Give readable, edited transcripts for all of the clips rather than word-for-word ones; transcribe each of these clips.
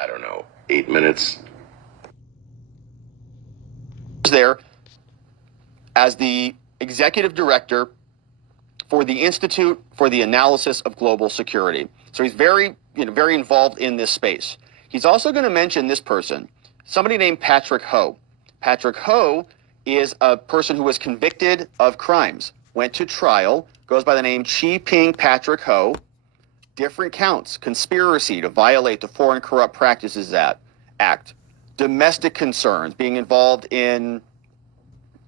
I don't know, 8 minutes. There as the executive director for the Institute for the Analysis of Global Security. So he's very involved in this space. He's also going to mention this person, somebody named Patrick Ho. Patrick Ho is a person who was convicted of crimes, went to trial, goes by the name Chi Ping Patrick Ho. Different counts: conspiracy to violate the Foreign Corrupt Practices Act, domestic concerns, being involved in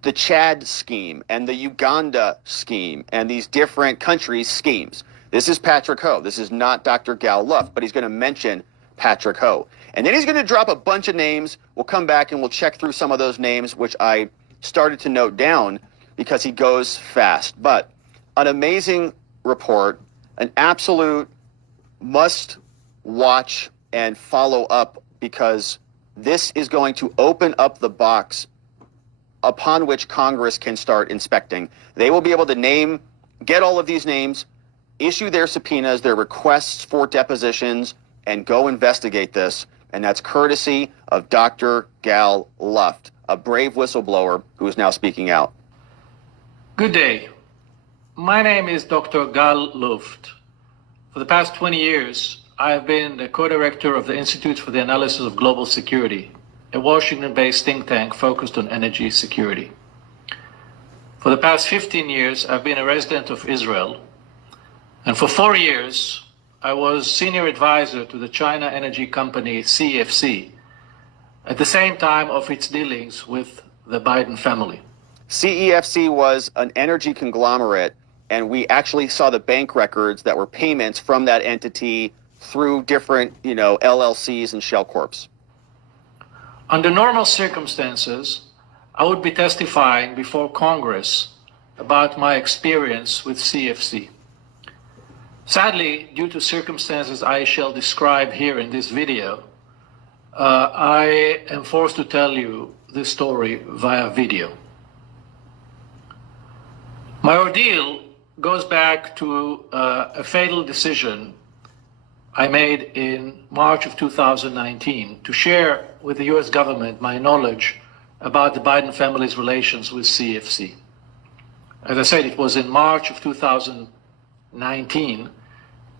the Chad scheme and the Uganda scheme and these different countries' schemes. This is Patrick Ho. This is not Dr. Gal Luft, but he's going to mention Patrick Ho. And then he's going to drop a bunch of names. We'll come back and we'll check through some of those names, which I started to note down because he goes fast. But an amazing report, an absolute must watch and follow up, because this is going to open up the box upon which Congress can start inspecting. They will be able to get all of these names, issue their subpoenas, their requests for depositions, and go investigate this. And that's courtesy of Dr. Gal Luft, a brave whistleblower who is now speaking out. Good day. My name is Dr. Gal Luft. For the past 20 years, I have been the co-director of the Institute for the Analysis of Global Security, a Washington-based think tank focused on energy security. For the past 15 years, I've been a resident of Israel. And for 4 years, I was senior advisor to the China energy company CEFC, at the same time of its dealings with the Biden family. CEFC was an energy conglomerate, and we actually saw the bank records that were payments from that entity through different, LLCs and shell corps. Under normal circumstances, I would be testifying before Congress about my experience with CEFC. Sadly, due to circumstances I shall describe here in this video, I am forced to tell you this story via video. My ordeal goes back to a fatal decision I made in March of 2019 to share with the US government my knowledge about the Biden family's relations with CEFC. As I said, it was in March of 2019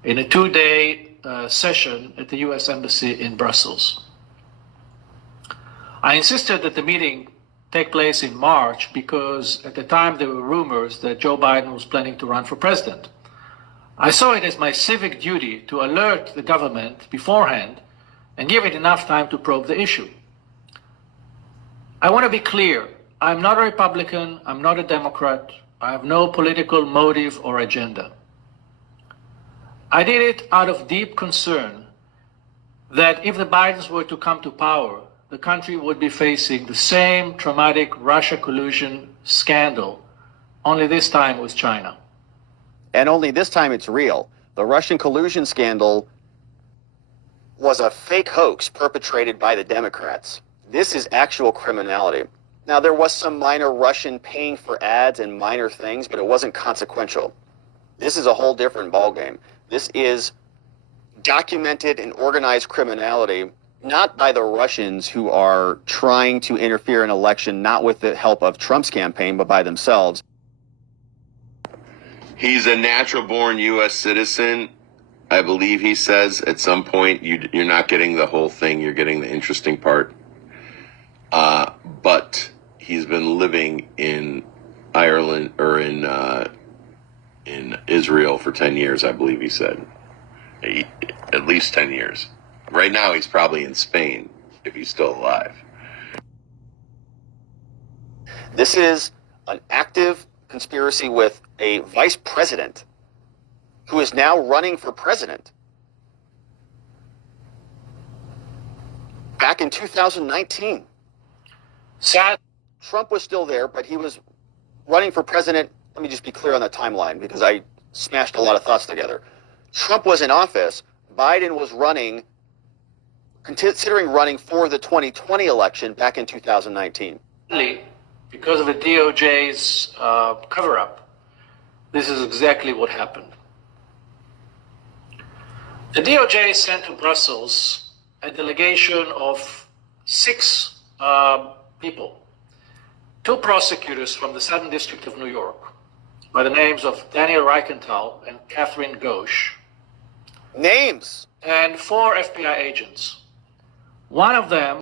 in a 2-day session at the US Embassy in Brussels. I insisted that the meeting take place in March because at the time there were rumors that Joe Biden was planning to run for president. I saw it as my civic duty to alert the government beforehand and give it enough time to probe the issue. I want to be clear. I'm not a Republican. I'm not a Democrat. I have no political motive or agenda. I did it out of deep concern that if the Bidens were to come to power, the country would be facing the same traumatic Russia collusion scandal, only this time with China. And only this time it's real. The Russian collusion scandal was a fake hoax perpetrated by the Democrats. This is actual criminality. Now, there was some minor Russian paying for ads and minor things, but it wasn't consequential. This is a whole different ballgame. This is documented and organized criminality, not by the Russians who are trying to interfere in an election, not with the help of Trump's campaign, but by themselves. He's a natural-born U.S. citizen. I believe he says at some point you're not getting the whole thing. You're getting the interesting part. But he's been living in Ireland or in Israel for 10 years, I believe he said. At least 10 years. Right now he's probably in Spain, if he's still alive. This is an active conspiracy with a vice president who is now running for president. Back in 2019. Trump was still there, but he was running for president. Let me just be clear on the timeline because I smashed a lot of thoughts together. Trump was in office. Biden was considering running for the 2020 election back in 2019. Because of the DOJ's cover-up, this is exactly what happened. The DOJ sent to Brussels a delegation of 6 people, 2 prosecutors from the Southern District of New York by the names of Daniel Reichenthal and Catherine Ghosh, Names. and 4 FBI agents. One of them,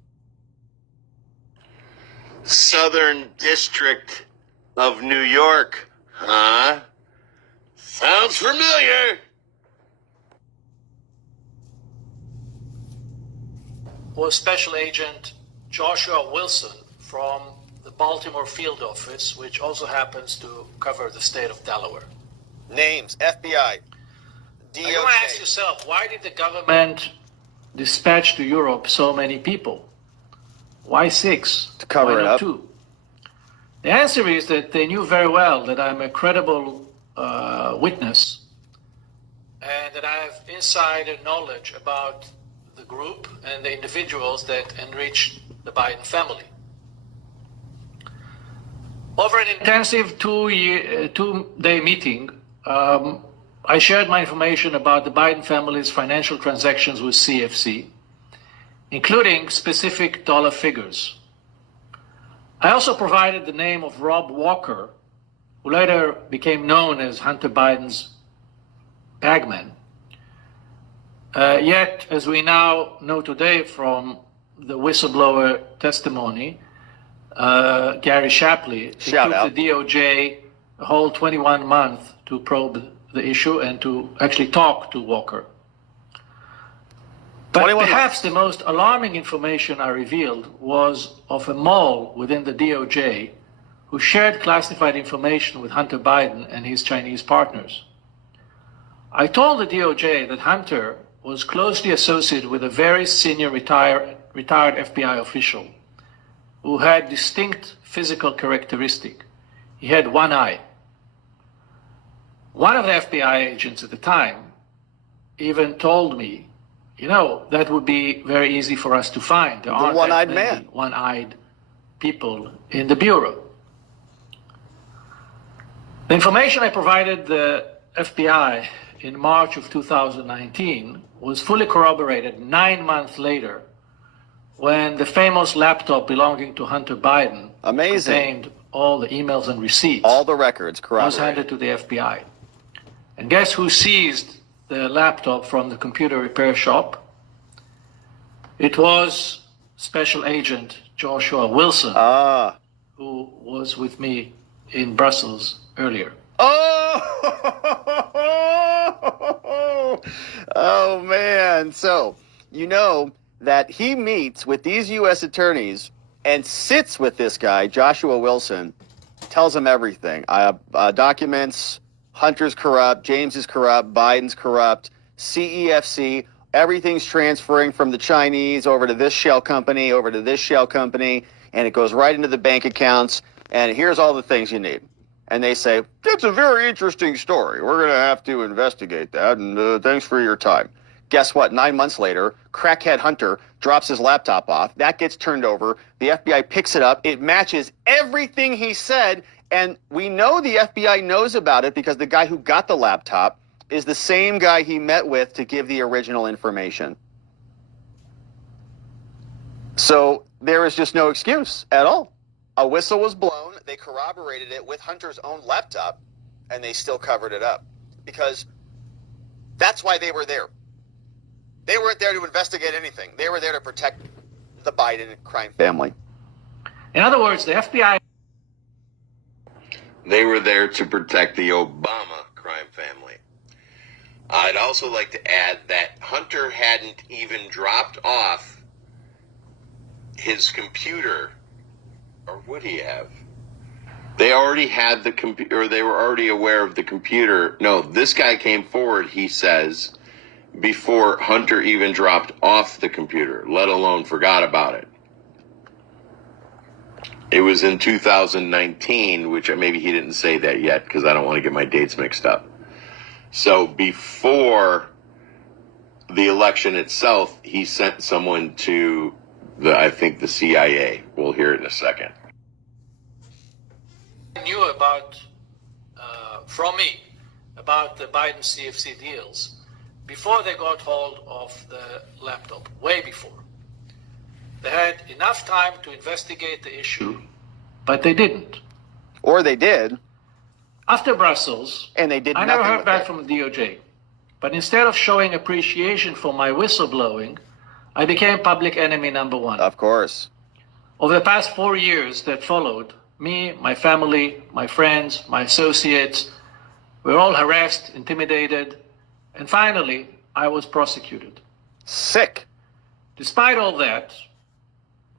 Southern District of New York, huh? Sounds familiar. was Special Agent Joshua Wilson from the Baltimore Field Office, which also happens to cover the state of Delaware. Names. FBI. Now you want to ask yourself, why did the government dispatch to Europe so many people? Why 6? To cover Why it not up. 2? The answer is that they knew very well that I'm a credible witness and that I have insider knowledge about the group and the individuals that enriched the Biden family. Over an intensive 2-day meeting, I shared my information about the Biden family's financial transactions with CFC, including specific dollar figures. I also provided the name of Rob Walker, who later became known as Hunter Biden's bagman. Yet, as we now know today from the whistleblower testimony, Gary Shapley, it Shout took out. the DOJ a whole 21 months to probe the issue and to actually talk to Walker. But 21 perhaps the most alarming information I revealed was of a mole within the DOJ who shared classified information with Hunter Biden and his Chinese partners. I told the DOJ that Hunter was closely associated with a very senior retired FBI official who had distinct physical characteristic. He had one eye. One of the FBI agents at the time even told me, you know, that would be very easy for us to find. There aren't that one-eyed many man. one-eyed people in the Bureau. The information I provided the FBI in March of 2019 was fully corroborated 9 months later when the famous laptop belonging to Hunter Biden Amazing. contained all the emails and receipts All the records was corroborated. handed to the FBI. And guess who seized the laptop from the computer repair shop? It was Special Agent Joshua Wilson, Ah. who was with me in Brussels earlier. Oh! Oh, man. So, you know that he meets with these U.S. attorneys and sits with this guy, Joshua Wilson, tells him everything. Documents, Hunter's corrupt, James is corrupt, Biden's corrupt, CEFC, everything's transferring from the Chinese over to this shell company, over to this shell company, and it goes right into the bank accounts, and here's all the things you need. And they say, that's a very interesting story. We're going to have to investigate that, and thanks for your time. Guess what? 9 months later, crackhead Hunter drops his laptop off. That gets turned over. The FBI picks it up. It matches everything he said, and we know the FBI knows about it because the guy who got the laptop is the same guy he met with to give the original information. So there is just no excuse at all. A whistle was blown. They corroborated it with Hunter's own laptop, and they still covered it up because that's why they were there. They weren't there to investigate anything. They were there to protect the Biden crime family. In other words, the FBI They were there to protect the Obama crime family. I'd also like to add that Hunter hadn't even dropped off his computer, or would he have? They already had the computer, or they were already aware of the computer. No, this guy came forward, he says, before Hunter even dropped off the computer, let alone forgot about it. It was in 2019, which maybe he didn't say that yet because I don't want to get my dates mixed up. So before the election itself, he sent someone to I think the CIA. We'll hear it in a second. knew about, from me, about the Biden CFC deals before they got hold of the laptop, way before. They had enough time to investigate the issue, but they didn't. Or they did, After Brussels, and they did I nothing never heard with back it. from the DOJ. But instead of showing appreciation for my whistleblowing, I became public enemy number one. Of course. Over the past 4 years that followed, me, my family, my friends, my associates, we were all harassed, intimidated, and finally, I was prosecuted. Sick. Despite all that,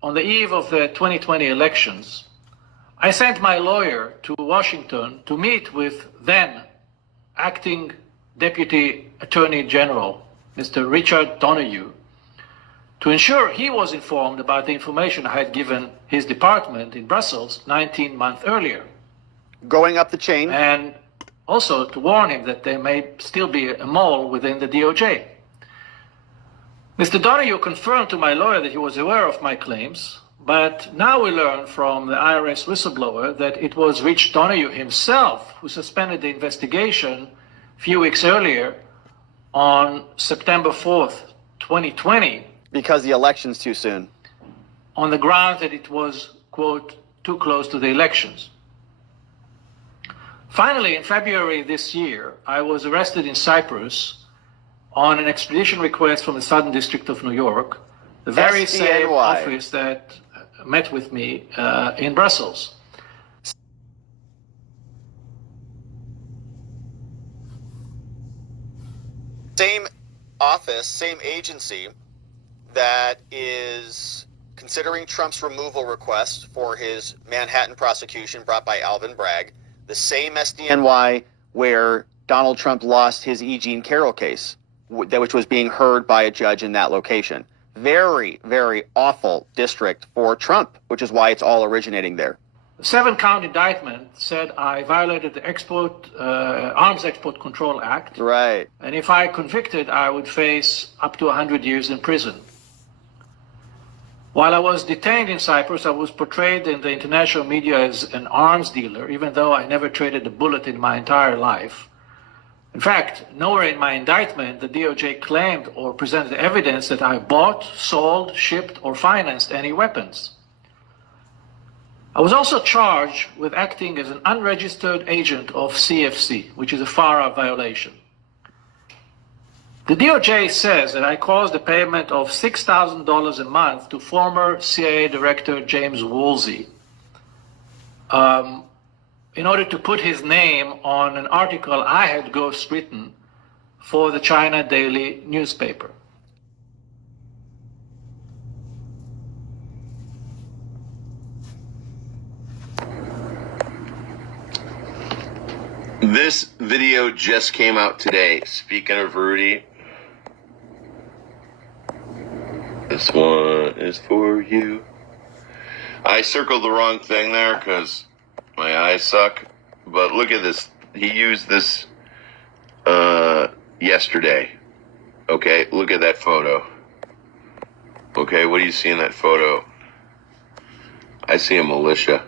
on the eve of the 2020 elections, I sent my lawyer to Washington to meet with then acting Deputy Attorney General, Mr. Richard Donoghue, to ensure he was informed about the information I had given his department in Brussels 19 months earlier, Going up the chain. and also to warn him that there may still be a mole within the DOJ. Mr. Donoghue confirmed to my lawyer that he was aware of my claims, but now we learn from the IRS whistleblower that it was Rich Donoghue himself who suspended the investigation a few weeks earlier on September 4th, 2020, Because the election's too soon. on the grounds that it was, quote, too close to the elections. Finally, in February this year, I was arrested in Cyprus on an extradition request from the Southern District of New York, the very same SDNY. office that met with me in Brussels. Same office, same agency that is considering Trump's removal request for his Manhattan prosecution brought by Alvin Bragg, the same SDNY where Donald Trump lost his E. Jean Carroll case, which was being heard by a judge in that location. Very, very awful district for Trump, which is why it's all originating there. The 7-count indictment said I violated the Arms Export Control Act, Right. and if I convicted, I would face up to 100 years in prison. While I was detained in Cyprus, I was portrayed in the international media as an arms dealer, even though I never traded a bullet in my entire life. In fact, nowhere in my indictment the DOJ claimed or presented evidence that I bought, sold, shipped, or financed any weapons. I was also charged with acting as an unregistered agent of CFC, which is a FARA violation. The DOJ says that I caused a payment of $6,000 a month to former CIA Director James Woolsey in order to put his name on an article I had ghostwritten for the China Daily newspaper. This video just came out today. Speaking of Rudy, this one is for you. I circled the wrong thing there because my eyes suck. But look at this. He used this yesterday. Okay, look at that photo. Okay, what do you see in that photo? I see a militia.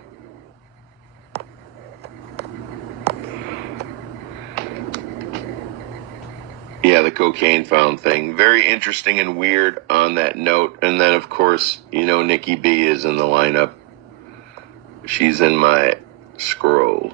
Yeah, the cocaine found thing. Very interesting and weird on that note. And then, of course, you know, Nikki B is in the lineup. She's in my scroll.